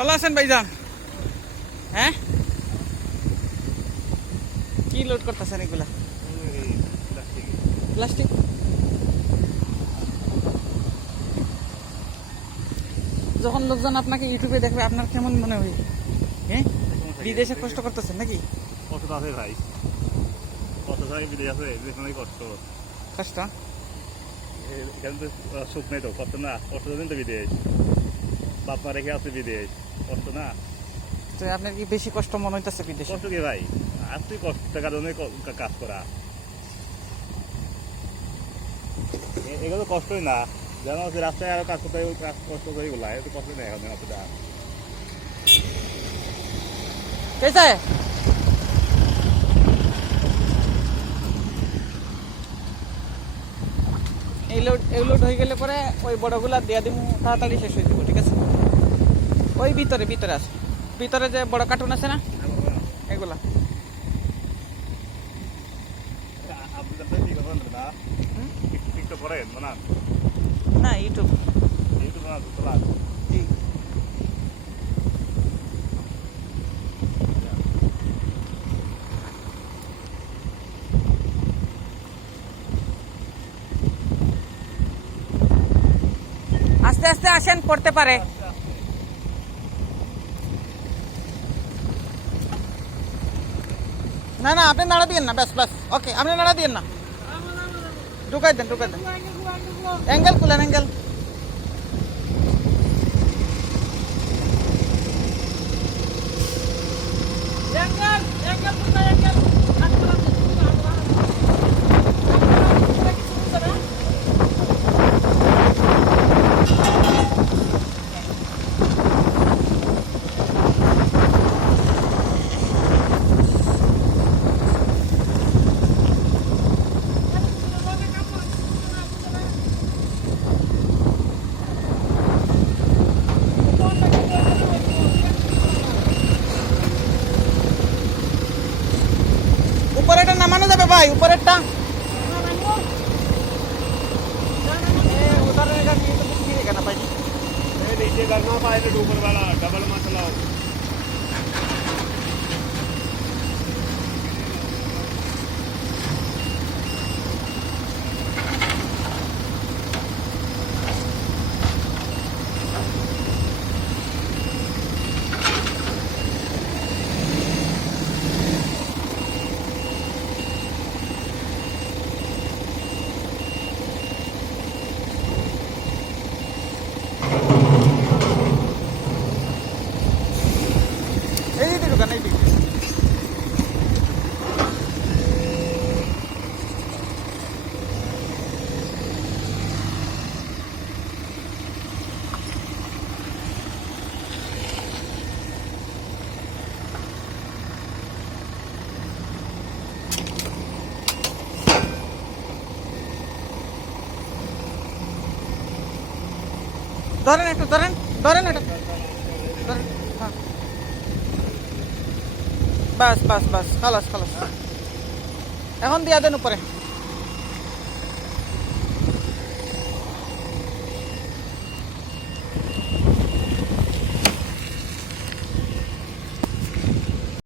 ভালো আছেন ভাইজান? হ্যাঁ, কি লোড করতেছেন এগুলা? প্লাস্টিক। যখন লোকজন আপনাকে ইউটিউবে দেখবে আপনার কেমন মনে হয়? হ্যাঁ, বিদেশে কষ্ট করতেছেন নাকি? কষ্ট আছে ভাই, কষ্ট ছাড়া বিদেশ আছে, যেখানে কষ্ট কষ্ট এখানে তো সুখ নেই, তো কষ্ট না, কষ্ট জানেন তো বিদেশ, বাপ মা রেখে আছে বিদেশ, কষ্ট না? তো আপনার কি বেশি কষ্ট মনে হইতেছে বিদেশে? কষ্ট কি ভাই, আর তুই কষ্ট টাকার জন্য কাজ করা, এগুলো কষ্টই না। যেমন হচ্ছে রাস্তায় আরো কাজ করতে হয়, কাজ কষ্ট করে এগুলা, এত কষ্ট নেই এখন অতটা। कैसा है? এই লোড হয়ে গেলে পরে ওই বড়গুলা দিয়ে দিব, তাড়াতাড়ি শেষ হয়ে যাব। ঠিক আছে, ওই ভিতরে আছে, ভিতরে যে বড় কার্টুন আছে না, এগুলা। না, ইউটিউব জি। আস্তে আস্তে আসেন, পড়তে পারে। না না, আপনি নাড়া দিয়েন না, ব্যাস ব্যাস, ওকে, আপনি নাড়া দিয়েন না, ঢুকাই দেন অ্যাঙ্গেল খুলেন, অ্যাঙ্গেল। উপরেরটা নামানো যাবে ভাই, উপরেরটা। डबल मत लाओ। এই দিকে ঢুকান, এই দিকে। ধরেন একটু, ধরেন এটা, ধরেন। হ্যাঁ, বাস, খালাস। এখন দিয়া দেন উপরে।